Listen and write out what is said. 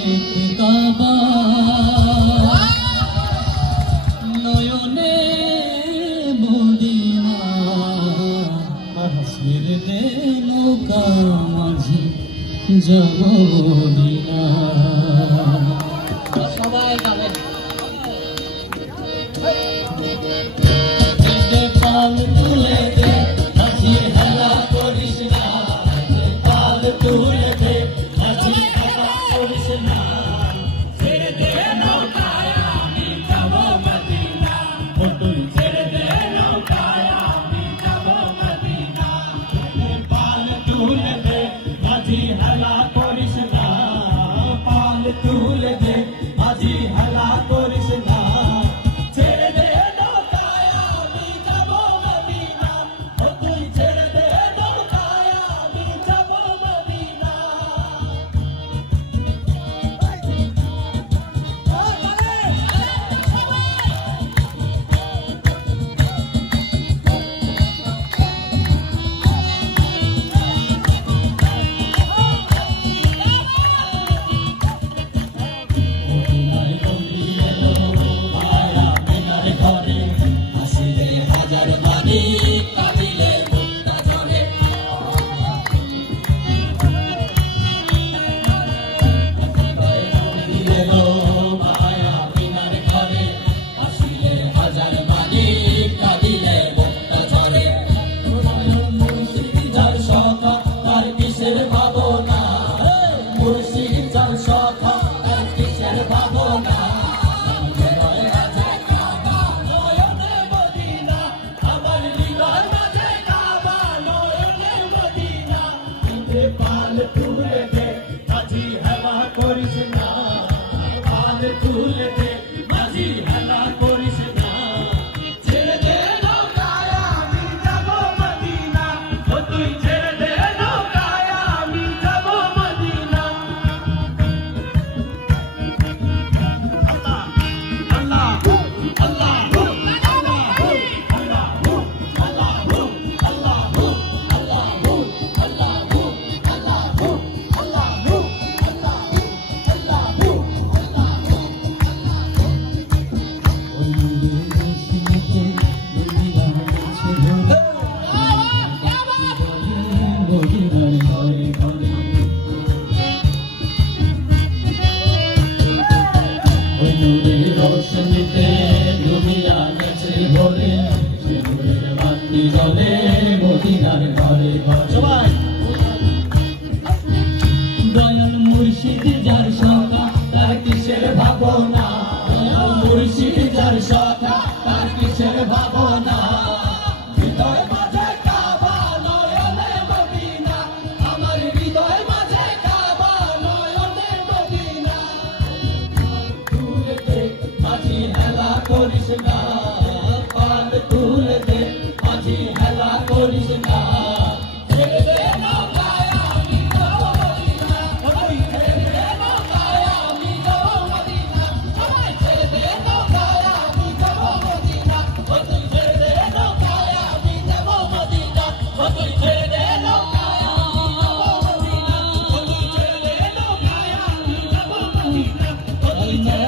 দেখতে কাবা নয়নে মদিনা হাসির দে নৌকা মাঝি যাব মদিনা সবাই গাবেন পাল তুলে দে হাসি হেলা করিস না পাল তুলে দে হাসি হেলা করিস না ছেড়ে দে নৌকায় আমি যাব মদিনা তুই ছেড়ে দে নৌকায় আমি যাব মদিনা পাল তুলে দে হাসি হেলা করিস না পাল তুলে দে হাসি হেলা করিস না ছেড়ে দে নৌকায় আমি যাব মদিনা তুই ছেড়ে দে নৌকায় আমি যাব মদিনা पाल तुले दे माझी हला करिस ना पाल तुले दे माझी हला करिस ना ছেড়ে দে নৌকায় আমি যাব মদিনা তুই ছেড়ে দে নৌকায় আমি যাব মদিনা আল্লাহ আল্লাহ रोशनीते दुनिया नचे भोले सिंदूर बाती जले मदिनार घरे घरे दयाल मुर्शिद जार सखा तार किसेर भावना मुर्शिद जार सखा तार किसेर भावना हृदय माঝে কাবা নয়নে মদিনা আমার হৃদয় মাঝে কাবা নয়নে মদিনা माझी हेला करिस ना पाल तुले दे माझी हेला करिस ना ছেড়ে দে নৌকায় আমি যাব মদিনা তুই ছেড়ে দে নৌকায় আমি যাব মদিনা সবাই ছেড়ে দে নৌকায় আমি যাব মদিনা তুই ছেড়ে দে নৌকায় আমি যাব মদিনা তুই ছেড়ে দে নৌকায় আমি যাব মদিনা তুই ছেড়ে দে নৌকায় আমি যাব মদিনা তুই